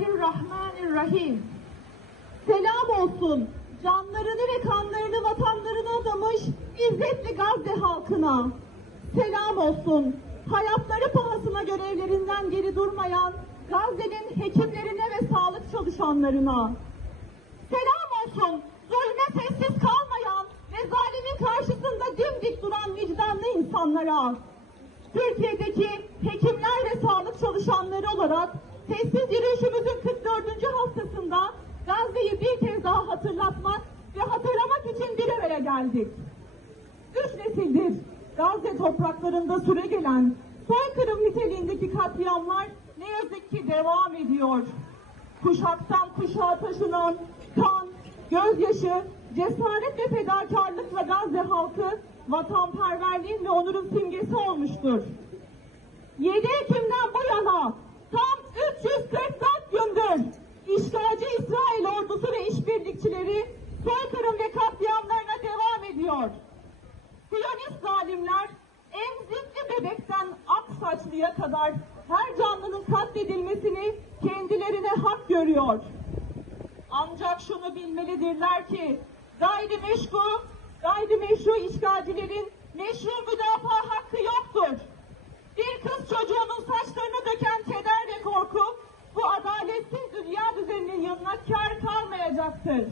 Bismillahirrahmanirrahim. Selam olsun canlarını ve kanlarını vatanlarına adamış izzetli Gazze halkına. Selam olsun hayatları pahasına görevlerinden geri durmayan Gazze'nin hekimlerine ve sağlık çalışanlarına. Selam olsun zulme sessiz kalmayan ve zalimin karşısında dimdik duran vicdanlı insanlara. Türkiye'deki hekimler ve sağlık çalışanları olarak sessiz yürüyüşümüzün 44. haftasında Gazze'yi bir kez daha hatırlatmak ve hatırlamak için bir araya geldik. Üç nesildir Gazze topraklarında süre gelen soykırım niteliğindeki katliamlar ne yazık ki devam ediyor. Kuşaktan kuşağa taşınan kan, gözyaşı, cesaret ve fedakarlıkla Gazze halkı vatanperverliğin ve onurun simgesi olmuştur. 7 Ekim'den kadar her canlının katledilmesini kendilerine hak görüyor. Ancak şunu bilmelidirler ki gayrimeşru, gayrimeşru işgalcilerin meşru müdafaa hakkı yoktur. Bir kız çocuğunun saçlarını döken keder ve korku bu adaletsiz dünya düzeninin yanına kar kalmayacaktır.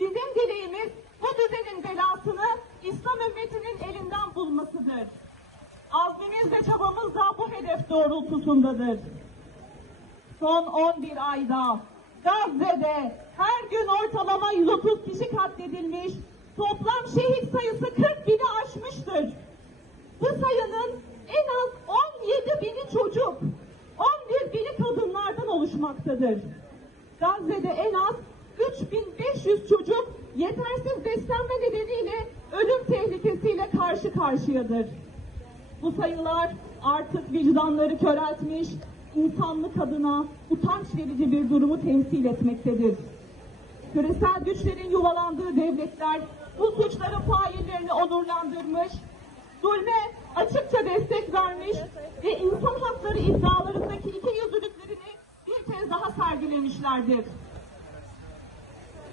Bizim dileğimiz bu düzenin belasını İslam ümmetinin elinden bulmasıdır. Azmimiz ve çabamız da bu hedef doğrultusundadır. Son 11 ayda Gazze'de her gün ortalama 130 kişi katledilmiş, toplam şehit sayısı 40 bini aşmıştır. Bu sayının en az 17 bini çocuk, 11 bini kadınlardan oluşmaktadır. Gazze'de en az 3500 çocuk yetersiz beslenme nedeniyle ölüm tehlikesiyle karşı karşıyadır. Bu sayılar artık vicdanları köreltmiş, insanlık adına utanç verici bir durumu temsil etmektedir. Küresel güçlerin yuvalandığı devletler bu suçların faillerini onurlandırmış, zulme açıkça destek vermiş ve insan hakları iddialarındaki iki yüzlülüklerini bir kez daha sergilemişlerdir.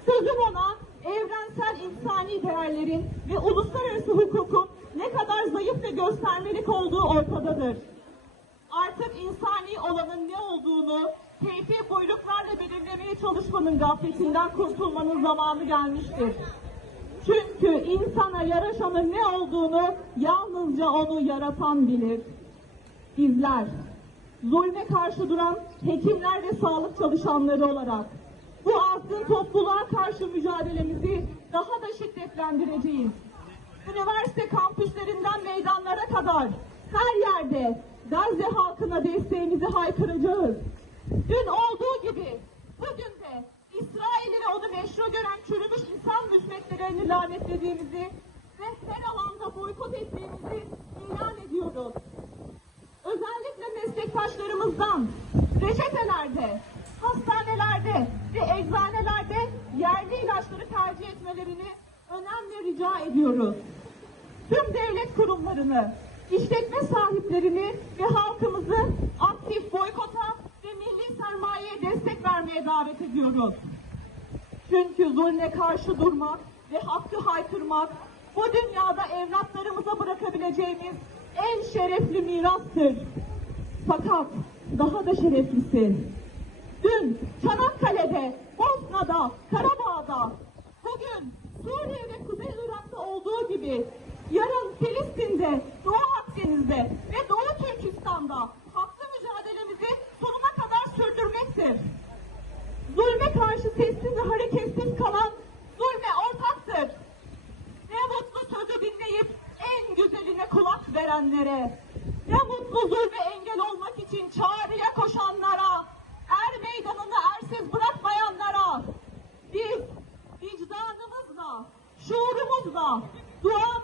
Sözüm ona evrensel insani değerlerin ve uluslararası hukukun zayıf ve göstermelik olduğu ortadadır. Artık insani olanın ne olduğunu keyfi buyruklarla belirlemeye çalışmanın gafletinden kurtulmanın zamanı gelmiştir. Çünkü insana yaraşanın ne olduğunu yalnızca onu yaratan bilir. Bizler, zulme karşı duran hekimler ve sağlık çalışanları olarak bu azgın topluluğa karşı mücadelemizi daha da şiddetlendireceğiz. Üniversite kampüslerinden meydanlara kadar her yerde Gazze halkına desteğimizi haykıracağız. Dün olduğu gibi bugün de İsrail'i ve onu meşru gören çürümüş insan müsvedlerini lanetlediğimizi ve her alanda boykot ettiğimizi ilan ediyoruz. Özellikle meslektaşlarımızdan reçetelerde, hastanelerde ve eczanelerde yerli ilaçları tercih etmelerini önemli rica ediyoruz. Kurumlarını, işletme sahiplerini ve halkımızı aktif boykota ve milli sermayeye destek vermeye davet ediyoruz. Çünkü zulme karşı durmak ve hakkı haykırmak bu dünyada evlatlarımıza bırakabileceğimiz en şerefli mirastır. Fakat daha da şereflisi. Dün Çanakkale'de, Bosna'da, Karabağ'da, bugün Suriye ve Kuzey Irak'ta olduğu gibi karşı sessiz ve hareketsiz kalan zulme ortaktır. Ne mutlu sözü dinleyip en güzeline kulak verenlere, ne mutlu zulme engel olmak için çağrıya koşanlara, er meydanını ersiz bırakmayanlara, biz vicdanımızla, şuurumuzla, dua